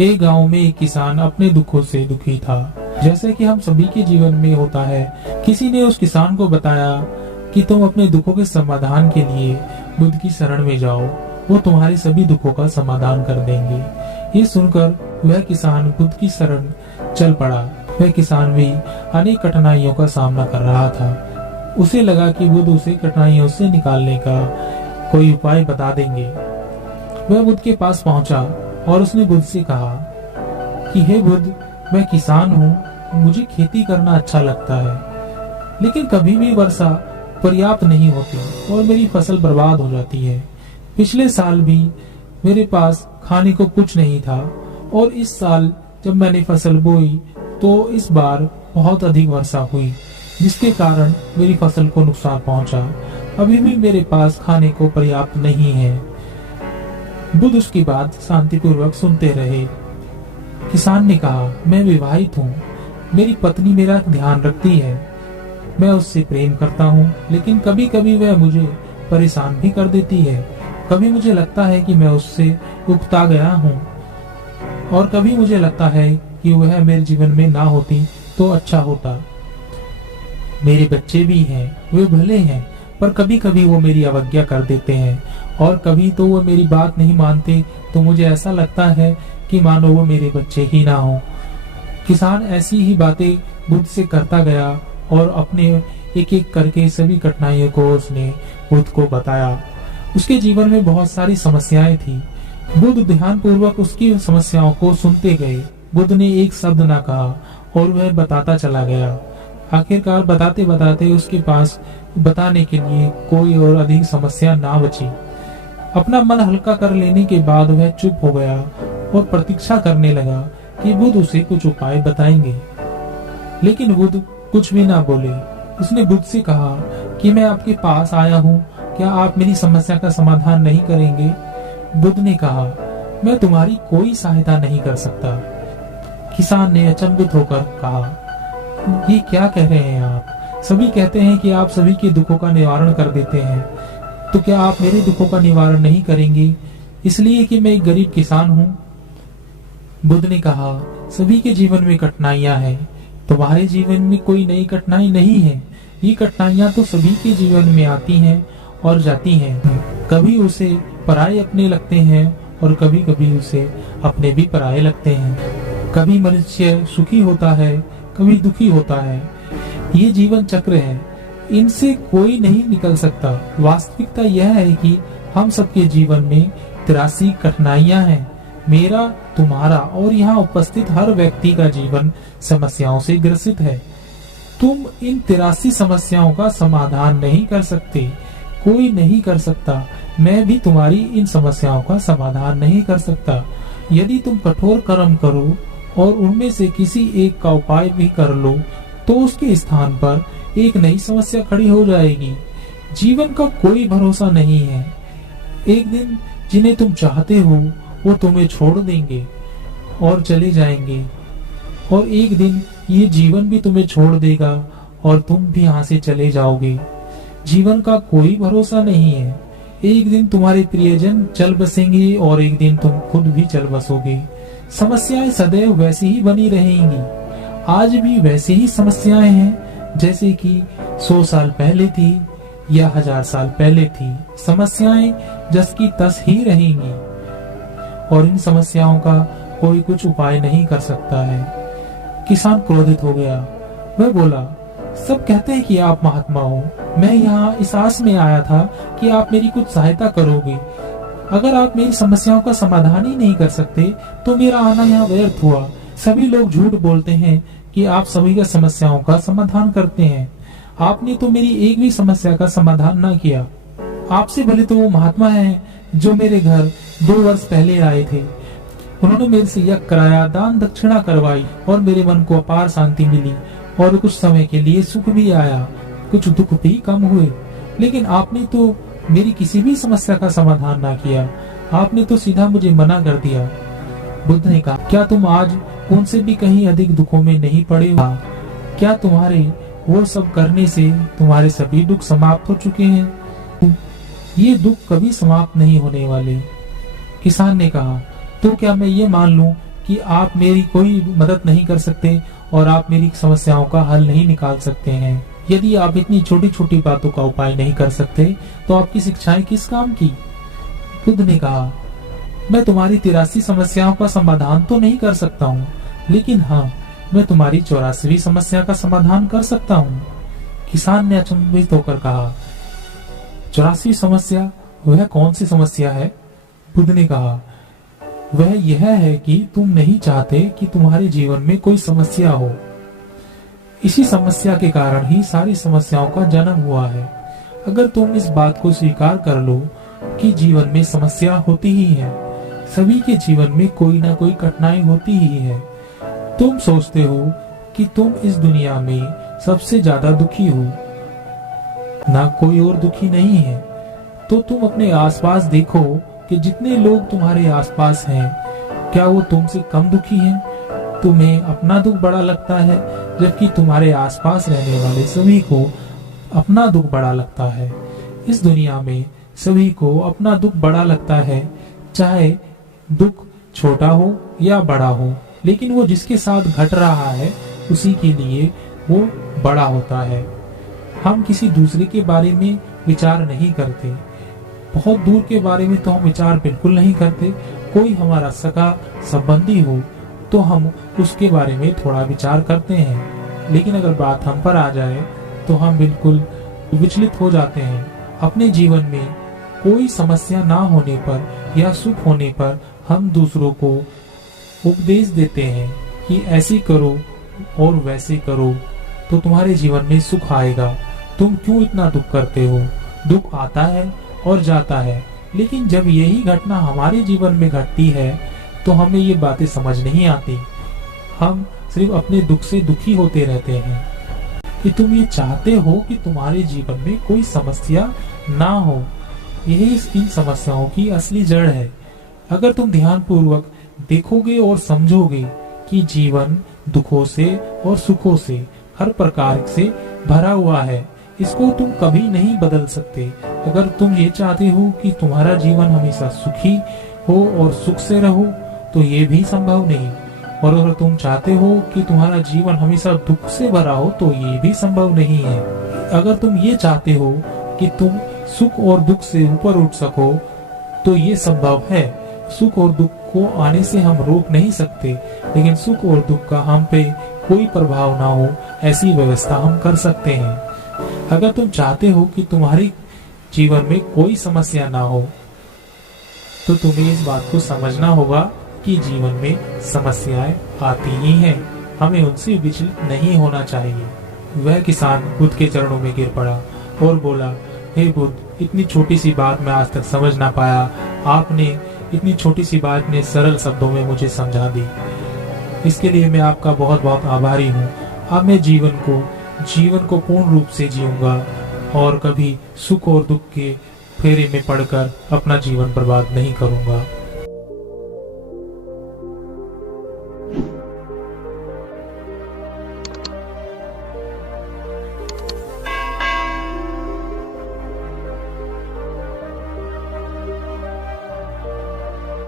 एक गांव में एक किसान अपने दुखों से दुखी था। जैसे कि हम सभी के जीवन में होता है, किसी ने उस किसान को बताया कि तुम अपने दुखों के समाधान के लिए बुद्ध की शरण में जाओ, वो तुम्हारे सभी दुखों का समाधान कर देंगे। ये सुनकर वह किसान बुद्ध की शरण चल पड़ा। वह किसान भी अनेक कठिनाइयों का सामना कर रहा था। उसे लगा कि बुद्ध उसे कठिनाइयों से निकालने का कोई उपाय बता देंगे। वह बुद्ध के पास पहुंचा और उसने बुद्ध से कहा कि हे बुद्ध, मैं किसान हूँ, मुझे खेती करना अच्छा लगता है, लेकिन कभी भी वर्षा पर्याप्त नहीं होती और मेरी फसल बर्बाद हो जाती है। पिछले साल भी मेरे पास खाने को कुछ नहीं था और इस साल जब मैंने फसल बोई तो इस बार बहुत अधिक वर्षा हुई, जिसके कारण मेरी फसल को नुकसान पहुंचा। अभी भी मेरे पास खाने को पर्याप्त नहीं है। बुद्ध उसकी बात शांतिपूर्वक सुनते रहे। किसान ने कहा, मैं विवाहित हूँ, मेरी पत्नी मेरा ध्यान रखती है, मैं उससे प्रेम करता हूँ, लेकिन कभी कभी वह मुझे परेशान भी कर देती है। कभी मुझे लगता है कि मैं उससे उकता गया हूँ और कभी मुझे लगता है कि वह मेरे जीवन में ना होती तो अच्छा होता। मेरे बच्चे भी हैं, वे भले हैं, पर कभी कभी वो मेरी अवज्ञा कर देते हैं और कभी तो वो मेरी बात नहीं मानते, तो मुझे ऐसा लगता है कि मानो वो मेरे बच्चे ही ना हो। किसान ऐसी ही बातें बुद्ध से करता गया और अपने एक एक करके सभी कठिनाइयों को उसने बुद्ध को बताया। उसके जीवन में बहुत सारी समस्याएं थी। बुद्ध ध्यान पूर्वक उसकी समस्याओं को सुनते गए। बुद्ध ने एक शब्द ना कहा और वह बताता चला गया। आखिरकार बताते बताते उसके पास बताने के लिए कोई और अधिक समस्या ना बची। अपना मन हल्का कर लेने के बाद वह चुप हो गया और प्रतीक्षा करने लगा कि बुद्ध उसे कुछ उपाय बताएंगे, लेकिन बुद्ध कुछ भी ना बोले। उसने बुद्ध से कहा कि मैं आपके पास आया हूँ, क्या आप मेरी समस्या का समाधान नहीं करेंगे? बुद्ध ने कहा, मैं तुम्हारी कोई सहायता नहीं कर सकता। किसान ने अचंभित होकर कहा, ये क्या कह रहे हैं आप? सभी कहते हैं कि आप सभी के दुखों का निवारण कर देते हैं, तो क्या आप मेरे दुखों का निवारण नहीं करेंगे इसलिए कि मैं एक गरीब किसान हूँ? बुद्ध ने कहा, सभी के जीवन में कठिनाइयां हैं, तुम्हारे जीवन में कोई नई कठिनाई नहीं है। ये कठिनाइयां तो सभी के जीवन में आती हैं और जाती हैं। कभी उसे पराये अपने लगते हैं और कभी कभी उसे अपने भी पराये लगते हैं। कभी मनुष्य सुखी होता है, कभी दुखी होता है। ये जीवन चक्र है, इनसे कोई नहीं निकल सकता। वास्तविकता यह है कि हम सबके जीवन में 83 कठिनाइयां हैं। मेरा, तुम्हारा और यहाँ उपस्थित हर व्यक्ति का जीवन समस्याओं से ग्रसित है। तुम इन 83 समस्याओं का समाधान नहीं कर सकते, कोई नहीं कर सकता। मैं भी तुम्हारी इन समस्याओं का समाधान नहीं कर सकता। यदि तुम कठोर कर्म करो और उनमें से किसी एक का उपाय भी कर लो, तो उसके स्थान पर एक नई समस्या खड़ी हो जाएगी। जीवन का कोई भरोसा नहीं है। एक दिन जिन्हें तुम चाहते हो वो तुम्हें छोड़ देंगे और चले जाएंगे, और एक दिन ये जीवन भी तुम्हें छोड़ देगा और तुम भी यहाँ से चले जाओगे। जीवन का कोई भरोसा नहीं है। एक दिन तुम्हारे प्रियजन चल बसेंगे और एक दिन तुम खुद भी चल बसोगे। समस्याएं सदैव वैसी ही बनी रहेंगी। आज भी वैसी ही समस्याएं हैं जैसे कि 100 साल पहले थी या 1000 साल पहले थी। समस्याएं जस की तस ही रहेंगी और इन समस्याओं का कोई कुछ उपाय नहीं कर सकता है। किसान क्रोधित हो गया। वह बोला, सब कहते हैं कि आप महात्मा हो। मैं यहाँ इस आस में आया था कि आप मेरी कुछ सहायता करोगे। अगर आप मेरी समस्याओं का समाधान ही नहीं कर सकते तो मेरा आना यहाँ व्यर्थ हुआ। सभी लोग झूठ बोलते हैं कि आप सभी का समस्याओं का समाधान करते हैं। आपने तो मेरी एक भी समस्या का समाधान ना किया। आपसे भले तो वो महात्मा हैं जो मेरे घर 2 वर्ष पहले आए थे। उन्होंने मेरे से यज्ञ कराया, दान दक्षिणा करवाई और मेरे मन को अपार शांति मिली और कुछ समय के लिए सुख भी आया, कुछ दुख भी कम हुए। लेकिन आपने तो मेरी किसी भी समस्या का समाधान ना किया। आपने तो सीधा मुझे मना कर दिया। बुद्ध ने कहा, क्या तुम आज उनसे भी कहीं अधिक दुखों में नहीं पड़े हो? क्या तुम्हारे वो सब करने से तुम्हारे सभी दुख समाप्त हो चुके हैं? ये दुख कभी समाप्त नहीं होने वाले। किसान ने कहा, तो क्या मैं ये मान लूं कि आप मेरी कोई मदद नहीं कर सकते और आप मेरी समस्याओं का हल नहीं निकाल सकते हैं। यदि आप इतनी छोटी छोटी बातों का उपाय नहीं कर सकते तो आपकी शिक्षाएं किस काम की? बुद्ध ने कहा, मैं तुम्हारी 83 समस्याओं का समाधान तो नहीं कर सकता हूँ, लेकिन हाँ, मैं तुम्हारी 84वीं समस्या का समाधान कर सकता हूँ। किसान ने अचंभित होकर कहा, 84वीं समस्या? वह कौन सी समस्या है? बुद्ध ने कहा, वह यह है कि तुम नहीं चाहते कि तुम्हारे जीवन में कोई समस्या हो। इसी समस्या के कारण ही सारी समस्याओं का जन्म हुआ है। अगर तुम इस बात को स्वीकार कर लो कि जीवन में समस्या होती ही है, सभी के जीवन में कोई ना कोई कठिनाई होती ही है। तुम सोचते हो कि तुम इस दुनिया में सबसे ज्यादा दुखी हो, ना कोई और दुखी नहीं है, तो तुम अपने आसपास देखो कि जितने लोग तुम्हारे आसपास हैं, क्या वो तुमसे कम दुखी हैं? तुम्हें अपना दुख बड़ा लगता है, जबकि तुम्हारे आसपास रहने वाले सभी को अपना दुख बड़ा लगता है। इस दुनिया में सभी को अपना दुख बड़ा लगता है, चाहे दुख छोटा हो या बड़ा हो, लेकिन वो जिसके साथ घट रहा है उसी के लिए वो बड़ा होता है। हम किसी दूसरे के बारे में विचार नहीं करते, बहुत दूर के बारे में तो हम विचार बिल्कुल नहीं करते। कोई हमारा सगा संबंधी हो तो हम उसके बारे में थोड़ा विचार करते हैं, लेकिन अगर बात हम पर आ जाए तो हम बिल्कुल विचलित हो जाते हैं। अपने जीवन में कोई समस्या ना होने पर या सुख होने पर हम दूसरों को उपदेश देते हैं कि ऐसे करो और वैसे करो तो तुम्हारे जीवन में सुख आएगा। तुम क्यों इतना दुख करते हो? दुख आता है और जाता है, लेकिन जब यही घटना हमारे जीवन में घटती है तो हमें ये बातें समझ नहीं आती। हम सिर्फ अपने दुख से दुखी होते रहते हैं। कि तुम ये चाहते हो कि तुम्हारे जीवन में कोई समस्या ना हो, यही इन समस्याओं की असली जड़ है। अगर तुम ध्यानपूर्वक देखोगे और समझोगे कि जीवन दुखों से और सुखों से हर प्रकार से भरा हुआ है, इसको तुम कभी नहीं बदल सकते। अगर तुम ये चाहते हो कि तुम्हारा जीवन हमेशा सुखी हो और सुख से रहो तो ये भी संभव नहीं, और अगर तुम चाहते हो कि तुम्हारा जीवन हमेशा दुख से भरा हो तो ये भी संभव नहीं है। अगर तुम ये चाहते हो कि तुम सुख और दुख से ऊपर उठ सको तो ये संभव है। सुख और दुख को आने से हम रोक नहीं सकते, लेकिन सुख और दुख का हम पे कोई प्रभाव ना हो ऐसी व्यवस्था हम कर सकते हैं। अगर तुम चाहते हो कि तुम्हारे जीवन में कोई समस्या ना हो तो तुम्हें इस बात को समझना होगा कि जीवन में समस्याएं आती ही हैं, हमें उनसे विचलित नहीं होना चाहिए। वह किसान बुद्ध के चरणों में गिर पड़ा और बोला, हे बुद्ध, इतनी छोटी सी बात मैं आज तक समझ ना पाया। आपने इतनी छोटी सी बात ने सरल शब्दों में मुझे समझा दी। इसके लिए मैं आपका बहुत बहुत आभारी हूँ। अब मैं जीवन को पूर्ण रूप से जीऊंगा और कभी सुख और दुख के फेरे में पड़कर अपना जीवन बर्बाद नहीं करूंगा।